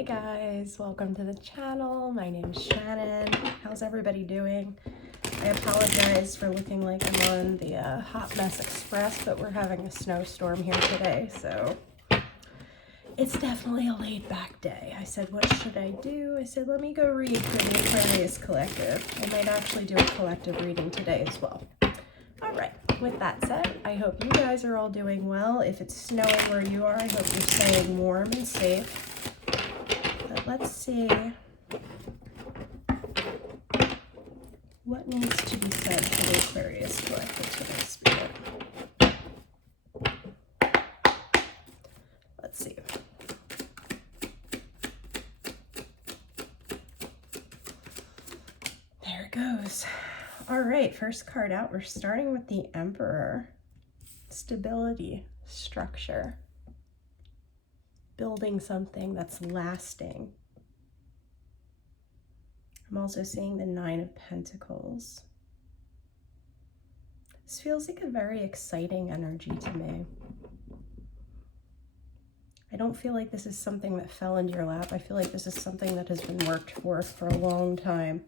Hey guys, welcome to the channel. My name is Shannon. How's everybody doing? I apologize for looking like I'm on the Hot Mess Express, but we're having a snowstorm here today, so it's definitely a laid-back day. I said, what should I do? I said, let me go read for the Aquarius Collective. I might actually do a collective reading today as well. All right, with that said, I hope you guys are all doing well. If it's snowing where you are, I hope you're staying warm and safe. But let's see what needs to be said for the Aquarius Collective today, Spirit. Let's see. There it goes. All right, first card out, we're starting with the Emperor. Stability, structure, building something that's lasting. I'm also seeing the Nine of Pentacles. This feels like a very exciting energy to me. I don't feel like this is something that fell into your lap. I feel like this is something that has been worked for a long time.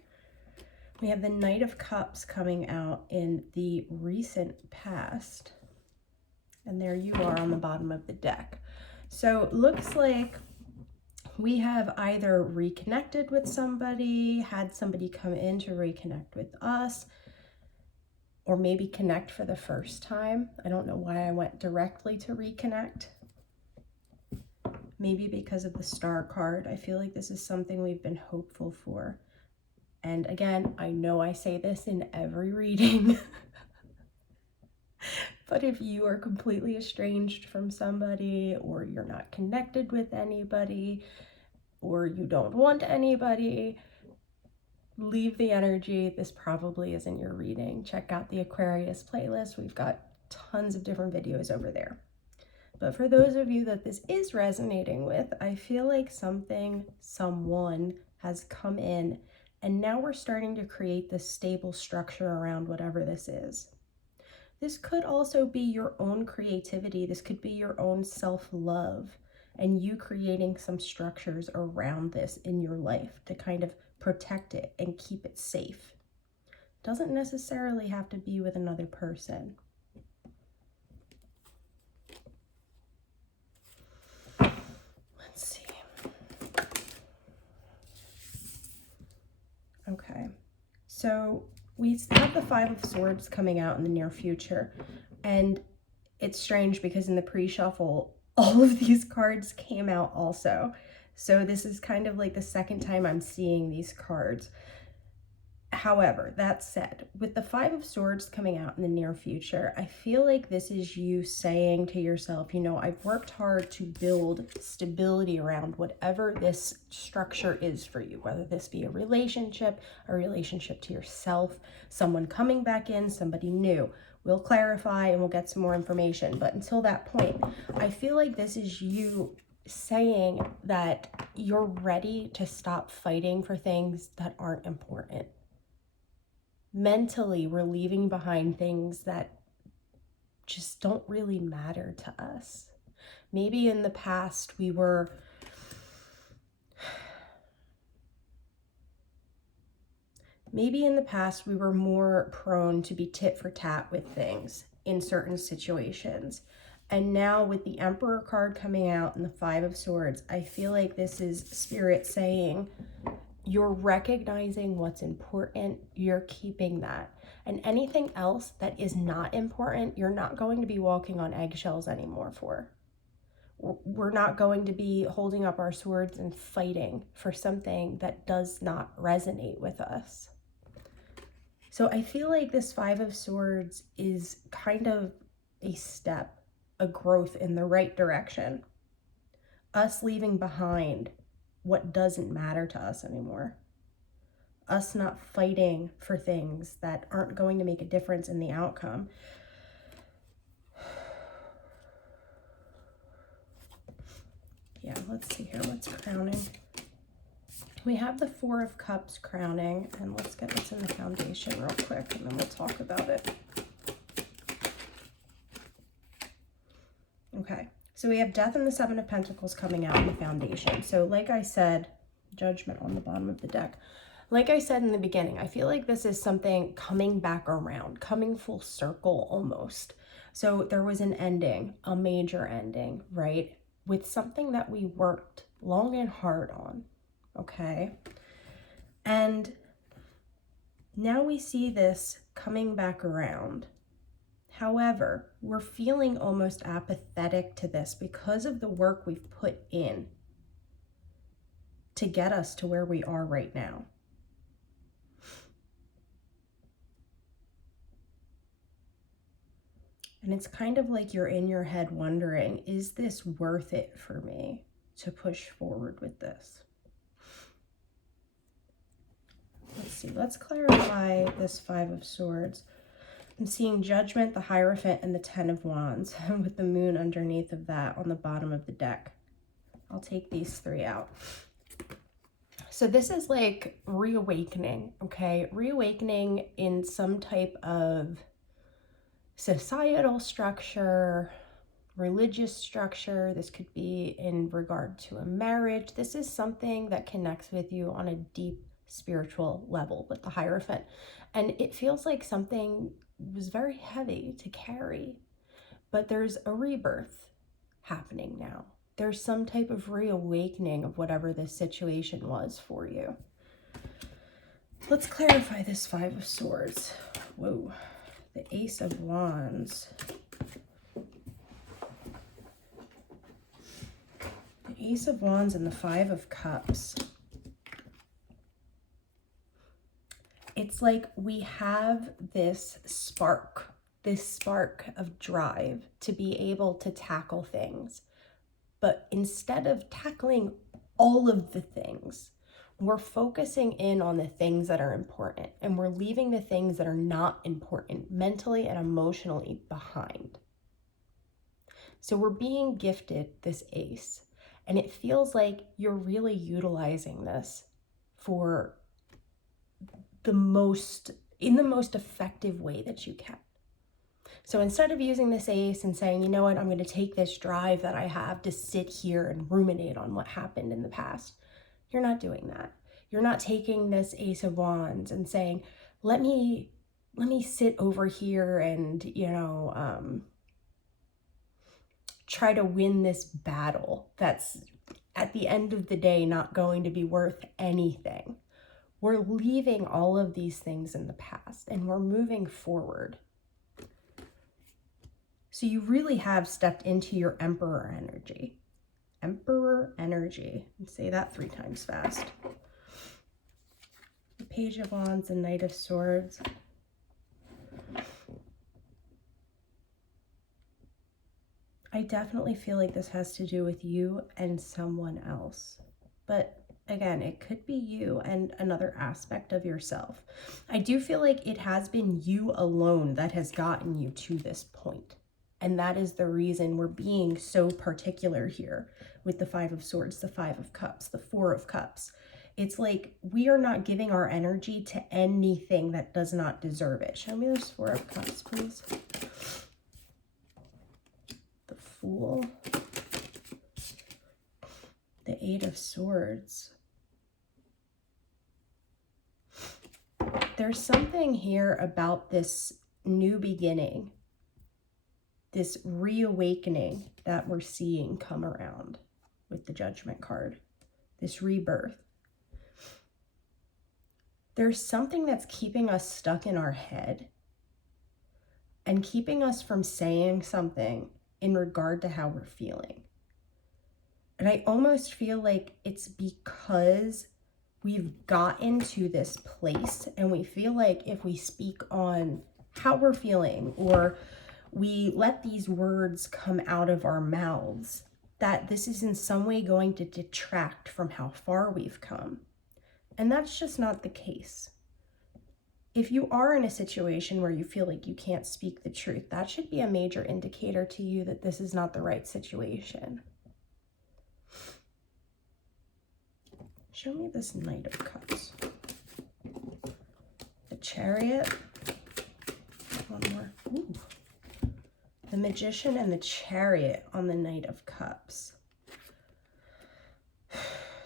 We have the Knight of Cups coming out in the recent past. And there you are on the bottom of the deck. So it looks like we have either reconnected with somebody, had somebody come in to reconnect with us, or maybe connect for the first time. I don't know why I went directly to reconnect. Maybe because of the Star card. I feel like this is something we've been hopeful for. And again, I know I say this in every reading, but if you are completely estranged from somebody, or you're not connected with anybody, or you don't want anybody, leave the energy. This probably isn't your reading. Check out the Aquarius playlist. We've got tons of different videos over there. But for those of you that this is resonating with, I feel like someone has come in, and now we're starting to create this stable structure around whatever this is. This could also be your own creativity. This could be your own self-love, and you creating some structures around this in your life to kind of protect it and keep it safe. Doesn't necessarily have to be with another person. Let's see. Okay, so we have the Five of Swords coming out in the near future, and it's strange because in the pre-shuffle, all of these cards came out also. So this is kind of like the second time I'm seeing these cards. However, that said, with the Five of Swords coming out in the near future, I feel like this is you saying to yourself, you know, I've worked hard to build stability around whatever this structure is for you, whether this be a relationship to yourself, someone coming back in, somebody new. We'll clarify and we'll get some more information. But until that point, I feel like this is you saying that you're ready to stop fighting for things that aren't important. Mentally, we're leaving behind things that just don't really matter to us. Maybe in the past we were more prone to be tit for tat with things in certain situations. And now with the Emperor card coming out and the Five of Swords, I feel like this is Spirit saying, you're recognizing what's important, you're keeping that. And anything else that is not important, you're not going to be walking on eggshells anymore for. We're not going to be holding up our swords and fighting for something that does not resonate with us. So I feel like this Five of Swords is kind of a step, a growth in the right direction. Us leaving behind what doesn't matter to us anymore. Us not fighting for things that aren't going to make a difference in the outcome. Yeah, let's see here, what's crowning? We have the Four of Cups crowning, and let's get this in the foundation real quick, and then we'll talk about it. Okay, So we have Death and the Seven of Pentacles coming out in the foundation. So like I said, Judgment on the bottom of the deck. Like I said in the beginning, I feel like this is something coming back around, coming full circle almost. So there was an ending, a major ending, right? With something that we worked long and hard on, okay? And now we see this coming back around. However, we're feeling almost apathetic to this because of the work we've put in to get us to where we are right now. And it's kind of like you're in your head wondering, is this worth it for me to push forward with this? Let's see, let's clarify this Five of Swords. I'm seeing Judgment, the Hierophant, and the Ten of Wands with the moon underneath of that on the bottom of the deck. I'll take these three out. So this is like reawakening, okay? Reawakening in some type of societal structure, religious structure. This could be in regard to a marriage. This is something that connects with you on a deep spiritual level with the Hierophant. And it feels like something was very heavy to carry, but there's a rebirth happening now. There's some type of reawakening of whatever this situation was for you. Let's clarify this Five of Swords. Whoa. The Ace of Wands. The Ace of Wands and the Five of Cups. It's like we have this spark of drive to be able to tackle things. But instead of tackling all of the things, we're focusing in on the things that are important, and we're leaving the things that are not important mentally and emotionally behind. So we're being gifted this ace, and it feels like you're really utilizing this for in the most effective way that you can. So instead of using this ace and saying, you know what, I'm going to take this drive that I have to sit here and ruminate on what happened in the past, you're not doing that. You're not taking this Ace of Wands and saying, let me sit over here and, try to win this battle that's at the end of the day not going to be worth anything. We're leaving all of these things in the past and we're moving forward. So you really have stepped into your Emperor energy. Emperor energy. Say that 3 times fast. The Page of Wands and Knight of Swords. I definitely feel like this has to do with you and someone else. But again, it could be you and another aspect of yourself. I do feel like it has been you alone that has gotten you to this point. And that is the reason we're being so particular here with the Five of Swords, the Five of Cups, the Four of Cups. It's like we are not giving our energy to anything that does not deserve it. Show me those Four of Cups, please. The Fool. The Eight of Swords. There's something here about this new beginning, this reawakening that we're seeing come around with the Judgment card, this rebirth. There's something that's keeping us stuck in our head and keeping us from saying something in regard to how we're feeling. And I almost feel like it's because we've gotten to this place and we feel like if we speak on how we're feeling or we let these words come out of our mouths, that this is in some way going to detract from how far we've come. And that's just not the case. If you are in a situation where you feel like you can't speak the truth, that should be a major indicator to you that this is not the right situation. Show me this Knight of Cups. The Chariot. One more. Ooh. The Magician and the Chariot on the Knight of Cups.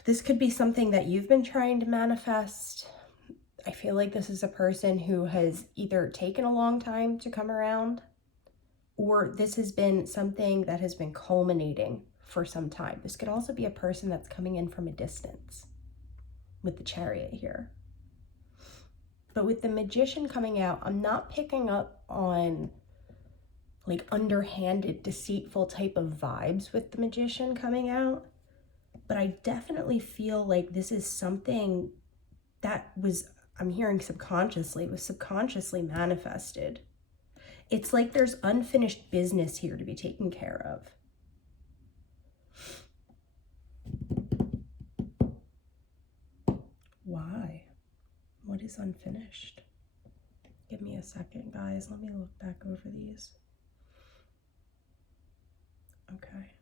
This could be something that you've been trying to manifest. I feel like this is a person who has either taken a long time to come around, or this has been something that has been culminating for some time. This could also be a person that's coming in from a distance with the Chariot here. But with the Magician coming out, I'm not picking up on like underhanded, deceitful type of vibes with the Magician coming out. But I definitely feel like this is something that was, I'm hearing subconsciously, was subconsciously manifested. It's like there's unfinished business here to be taken care of. Why? What is unfinished? Give me a second, guys. Let me look back over these. Okay.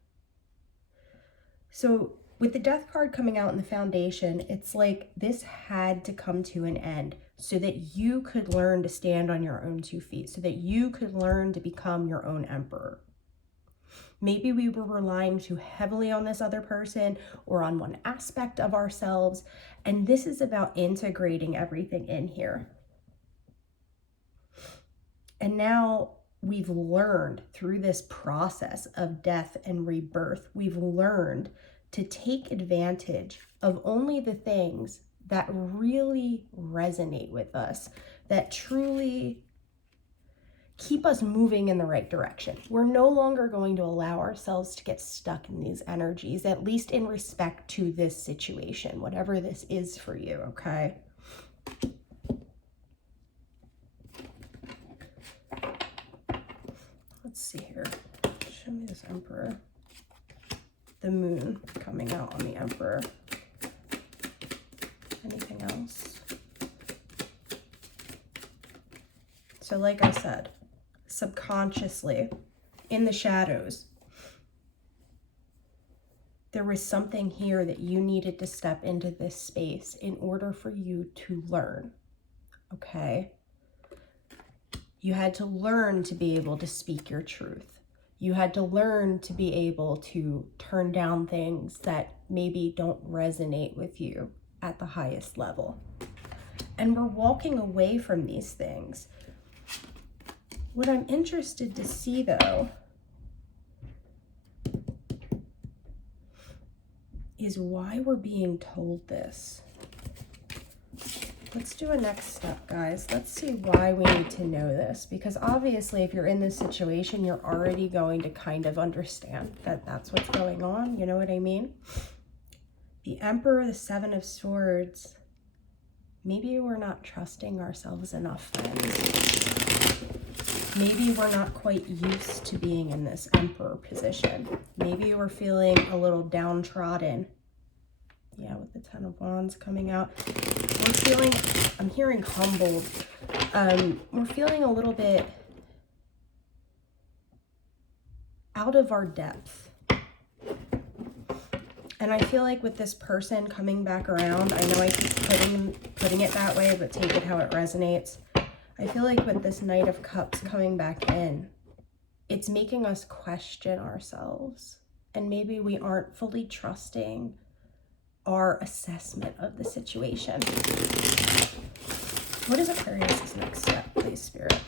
So with the Death card coming out in the Foundation, it's like this had to come to an end so that you could learn to stand on your own 2 feet, so that you could learn to become your own emperor. Maybe we were relying too heavily on this other person or on one aspect of ourselves, and this is about integrating everything in here. And now we've learned through this process of death and rebirth, we've learned to take advantage of only the things that really resonate with us, that truly keep us moving in the right direction. We're no longer going to allow ourselves to get stuck in these energies, at least in respect to this situation, whatever this is for you, okay? Let's see here. Show me this Emperor. The Moon coming out on the Emperor. Anything else? So like I said, subconsciously, in the shadows, there was something here that you needed to step into this space in order for you to learn, okay? You had to learn to be able to speak your truth. You had to learn to be able to turn down things that maybe don't resonate with you at the highest level. And we're walking away from these things. What I'm interested to see, though, is why we're being told this. Let's do a next step, guys. Let's see why we need to know this, because obviously if you're in this situation, you're already going to kind of understand that that's what's going on. You know what I mean? The Emperor, the 7 of Swords. Maybe we're not trusting ourselves enough, friends. Maybe we're not quite used to being in this Emperor position. Maybe we're feeling a little downtrodden. Yeah, with the 10 of Wands coming out. We're feeling, I'm hearing humbled. We're feeling a little bit out of our depth. And I feel like with this person coming back around, I know I keep putting it that way, but take it how it resonates. I feel like with this Knight of Cups coming back in, it's making us question ourselves. And maybe we aren't fully trusting our assessment of the situation. What is Aquarius' next step, please, Spirit?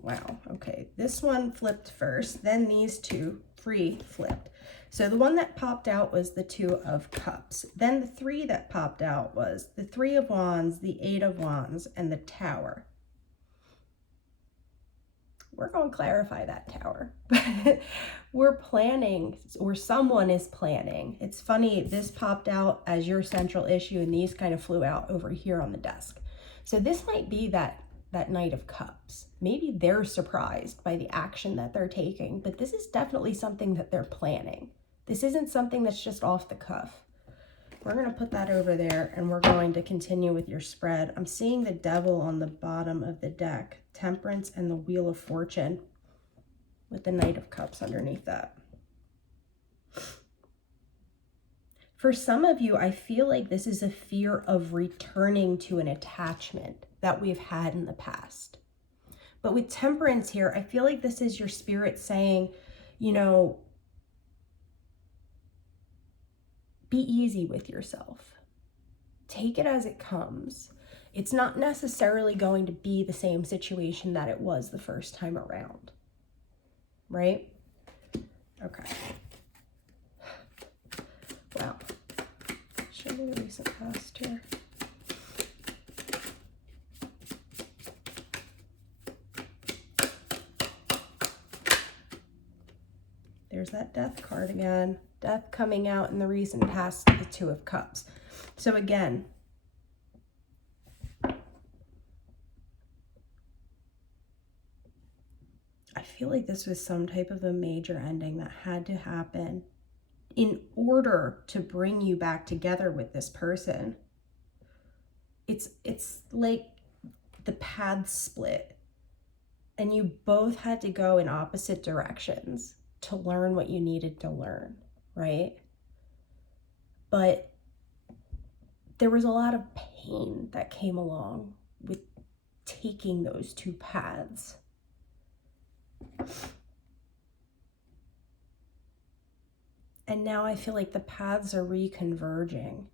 Wow, okay. This one flipped first, then these 2 flipped. So the one that popped out was the 2 of Cups. Then the 3 that popped out was the 3 of Wands, the 8 of Wands, and the Tower. We're going to clarify that Tower. We're planning, or someone is planning. It's funny, this popped out as your central issue, and these kind of flew out over here on the desk. So this might be that Knight of Cups. Maybe they're surprised by the action that they're taking, but this is definitely something that they're planning. This isn't something that's just off the cuff. We're going to put that over there, and we're going to continue with your spread. I'm seeing the Devil on the bottom of the deck, Temperance, and the Wheel of Fortune with the Knight of Cups underneath that. For some of you, I feel like this is a fear of returning to an attachment that we've had in the past. But with Temperance here, I feel like this is your spirit saying, you know, be easy with yourself. Take it as it comes. It's not necessarily going to be the same situation that it was the first time around, right? Okay. Wow. Show me the recent past here. There's that Death card again. Death coming out in the recent past, the Two of Cups. So again, I feel like this was some type of a major ending that had to happen in order to bring you back together with this person. It's like the paths split and you both had to go in opposite directions to learn what you needed to learn, right? But there was a lot of pain that came along with taking those two paths. And now I feel like the paths are reconverging.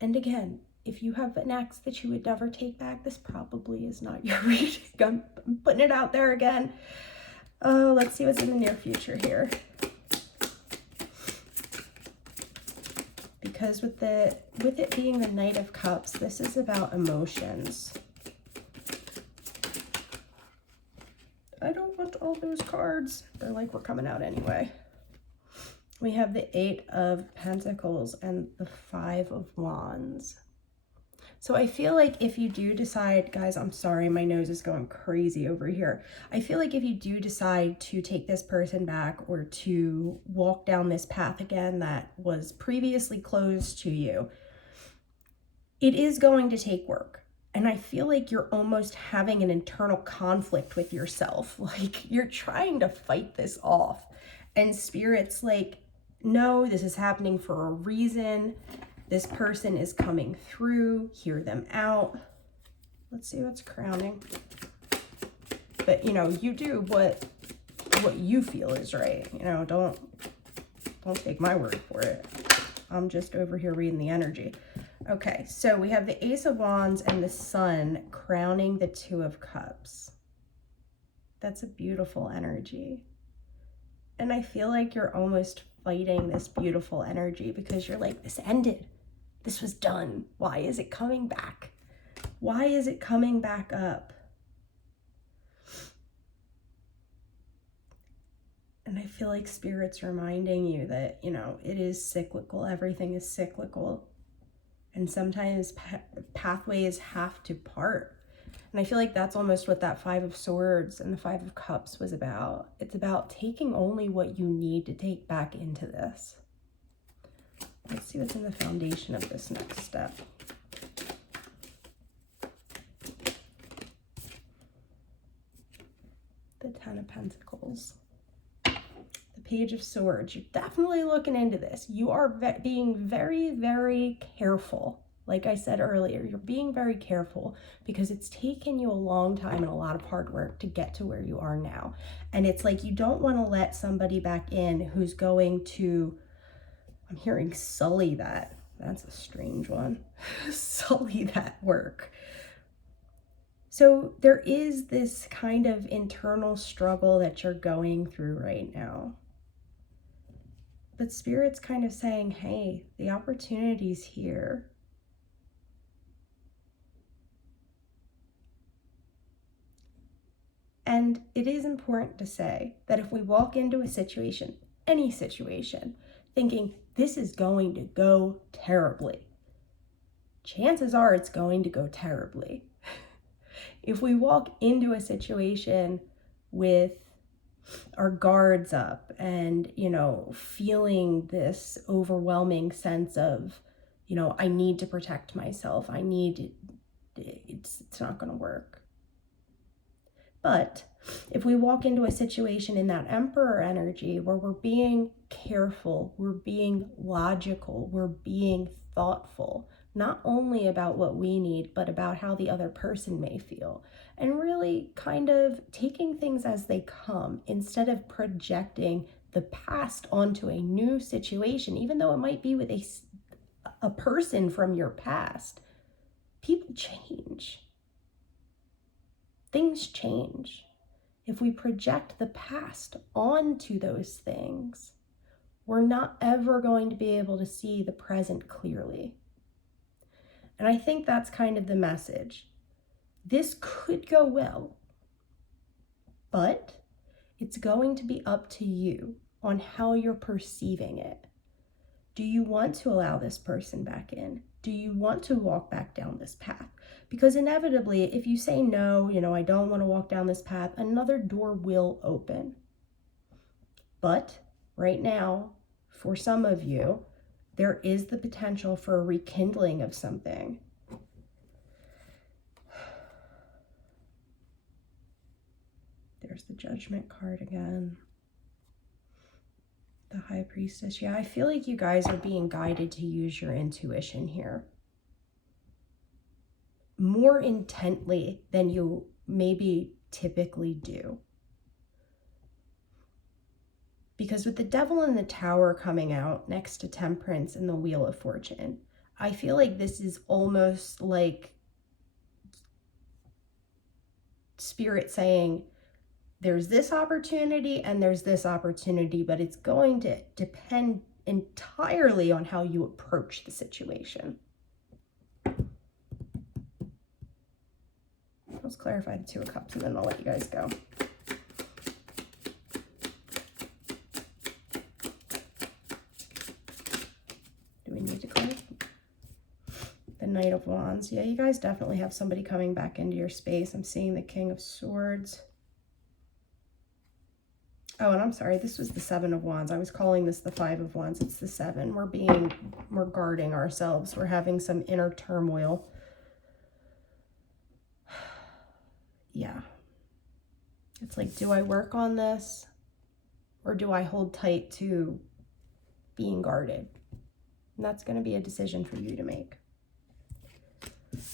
And again, if you have an ex that you would never take back, this probably is not your reading. I'm putting it out there again. Oh, let's see what's in the near future here. Because with it being the Knight of Cups, this is about emotions. I don't want all those cards. They're like, we're coming out anyway. We have the Eight of Pentacles and the Five of Wands. So I feel like if you do decide, guys, I'm sorry, my nose is going crazy over here. I feel like if you do decide to take this person back or to walk down this path again that was previously closed to you, it is going to take work. And I feel like you're almost having an internal conflict with yourself. Like you're trying to fight this off. And Spirit's like, no, this is happening for a reason. This person is coming through. Hear them out. Let's see what's crowning. But, you know, you do what you feel is right. You know, don't take my word for it. I'm just over here reading the energy. Okay, so we have the Ace of Wands and the Sun crowning the Two of Cups. That's a beautiful energy. And I feel like you're almost fighting this beautiful energy because you're like, this ended. This was done. Why is it coming back? Why is it coming back up? And I feel like Spirit's reminding you that, you know, it is cyclical. Everything is cyclical. And sometimes pathways have to part. And I feel like that's almost what that Five of Swords and the Five of Cups was about. It's about taking only what you need to take back into this. Let's see what's in the foundation of this next step. The Ten of Pentacles. The Page of Swords. You're definitely looking into this. You are being very, very careful. Like I said earlier, you're being very careful because it's taken you a long time and a lot of hard work to get to where you are now. And it's like you don't want to let somebody back in who's going to, I'm hearing sully that. That's a strange one. Sully that work. So there is this kind of internal struggle that you're going through right now. But Spirit's kind of saying, hey, the opportunity's here. And it is important to say that if we walk into a situation, any situation, thinking this is going to go terribly, chances are it's going to go terribly. If we walk into a situation with our guards up and, you know, feeling this overwhelming sense of, you know, I need to protect myself, it's not going to work. But if we walk into a situation in that Emperor energy where we're being careful, we're being logical, we're being thoughtful, not only about what we need, but about how the other person may feel. And really kind of taking things as they come instead of projecting the past onto a new situation, even though it might be with a person from your past. People change. Things change. If we project the past onto those things, we're not ever going to be able to see the present clearly. And I think that's kind of the message. This could go well, but it's going to be up to you on how you're perceiving it. Do you want to allow this person back in? Do you want to walk back down this path? Because inevitably, if you say no, I don't want to walk down this path, another door will open. But right now, for some of you, there is the potential for a rekindling of something. There's the Judgment card again. The High Priestess. Yeah, I feel like you guys are being guided to use your intuition here more intently than you maybe typically do. Because with the Devil and the Tower coming out next to Temperance and the Wheel of Fortune, I feel like this is almost like Spirit saying, there's this opportunity and there's this opportunity, but it's going to depend entirely on how you approach the situation. Let's clarify the Two of Cups and then I'll let you guys go. Do we need to clarify? The Knight of Wands. Yeah, you guys definitely have somebody coming back into your space. I'm seeing the King of Swords. Oh, and I'm sorry, this was the Seven of Wands. I was calling this the Five of Wands. It's the Seven. We're guarding ourselves. We're having some inner turmoil. Yeah. It's like, do I work on this? Or do I hold tight to being guarded? And that's going to be a decision for you to make.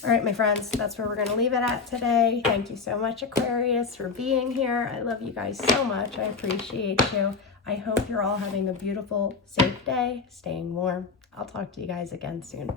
All right, my friends, that's where we're going to leave it at today. Thank you so much, Aquarius, for being here. I love you guys so much. I appreciate you. I hope you're all having a beautiful, safe day, staying warm. I'll talk to you guys again soon.